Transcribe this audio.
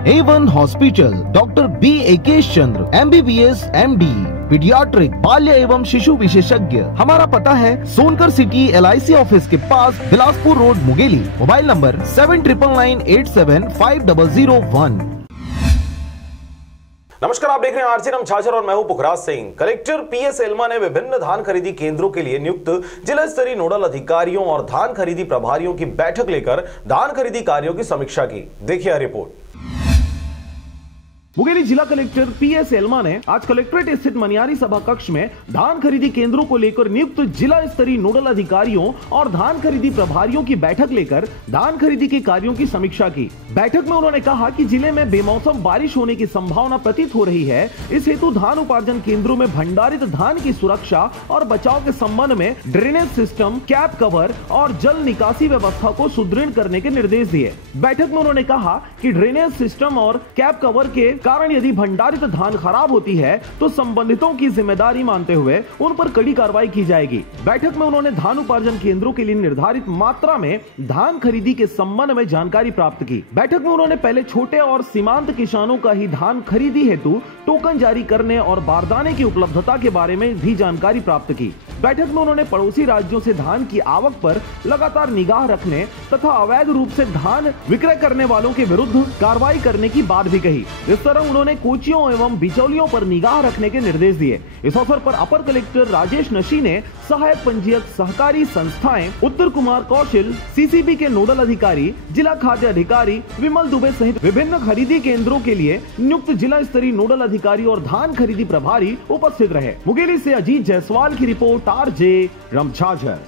A1 hospital, doctor B एकेश चंद्र, MBBS MD, paediatric, बाल्य एवं शिशु विशेषज्ञ। हमारा पता है सोनकर सिटी LIC ऑफिस के पास, Bilaspur road, Mungeli. Mobile number 7999875001। नमस्कार, आप देख रहे हैं आरजे रमछाजर और मैं हूं पुखराज सिंह। कलेक्टर PS एल्मा ने विभिन्न धान खरीदी केंद्रों के लिए नियुक्त जिला स्तरीय नोडल अधिकारियों और धान खरीदी प्रभारियों की बैठक लेकर धान खरीदी कार्यों की समीक्षा की। देखिए रिपोर्ट। मुंगेली जिला कलेक्टर PS एल्मा ने आज कलेक्ट्रेट स्थित मनियारी सभा कक्ष में धान खरीदी केंद्रों को लेकर नियुक्त जिला स्तरीय नोडल अधिकारियों और धान खरीदी प्रभारियों की बैठक लेकर धान खरीदी के कार्यों की समीक्षा की। बैठक में उन्होंने कहा कि जिले में बेमौसम बारिश होने की संभावना प्रतीत हो रही है। इस हेतु धान उपार्जन केंद्रों में भंडारित धान की सुरक्षा और बचाव के संबंध में ड्रेनेज सिस्टम, कैप कवर और जल निकासी व्यवस्था को सुदृढ़ करने के निर्देश दिए। बैठक में उन्होंने कहा कि ड्रेनेज सिस्टम और कैप कवर के कारण यदि भंडारित धान खराब होती है तो संबंधितों की जिम्मेदारी मानते हुए उन पर कड़ी कार्रवाई की जाएगी। बैठक में उन्होंने धान उपार्जन केंद्रों के लिए निर्धारित मात्रा में धान खरीदी के संबंध में जानकारी प्राप्त की। बैठक में उन्होंने पहले छोटे और सीमांत किसानों का ही धान खरीदी हेतु टोकन जारी करने और बारदाने की उपलब्धता के बारे में भी जानकारी प्राप्त की। बैठक में उन्होंने पड़ोसी राज्यों से धान की आवक पर लगातार निगाह रखने तथा अवैध रूप से धान विक्रय करने वालों के विरुद्ध कार्रवाई करने की बात भी कही। इस तरह उन्होंने कोचियों एवं बिचौलियों पर निगाह रखने के निर्देश दिए। इस अवसर पर अपर कलेक्टर राजेश नशी ने सहायक पंजीयक सहकारी संस्थाएं उत्तर कुमार कौशल, CCB के नोडल अधिकारी, जिला खाद्य अधिकारी विमल दुबे सहित विभिन्न खरीदी केंद्रों के लिए नियुक्त जिला स्तरीय नोडल अधिकारी और धान खरीदी प्रभारी उपस्थित रहे। मुंगेली से अजीत जायसवाल की रिपोर्ट, आरजे रमछाजर।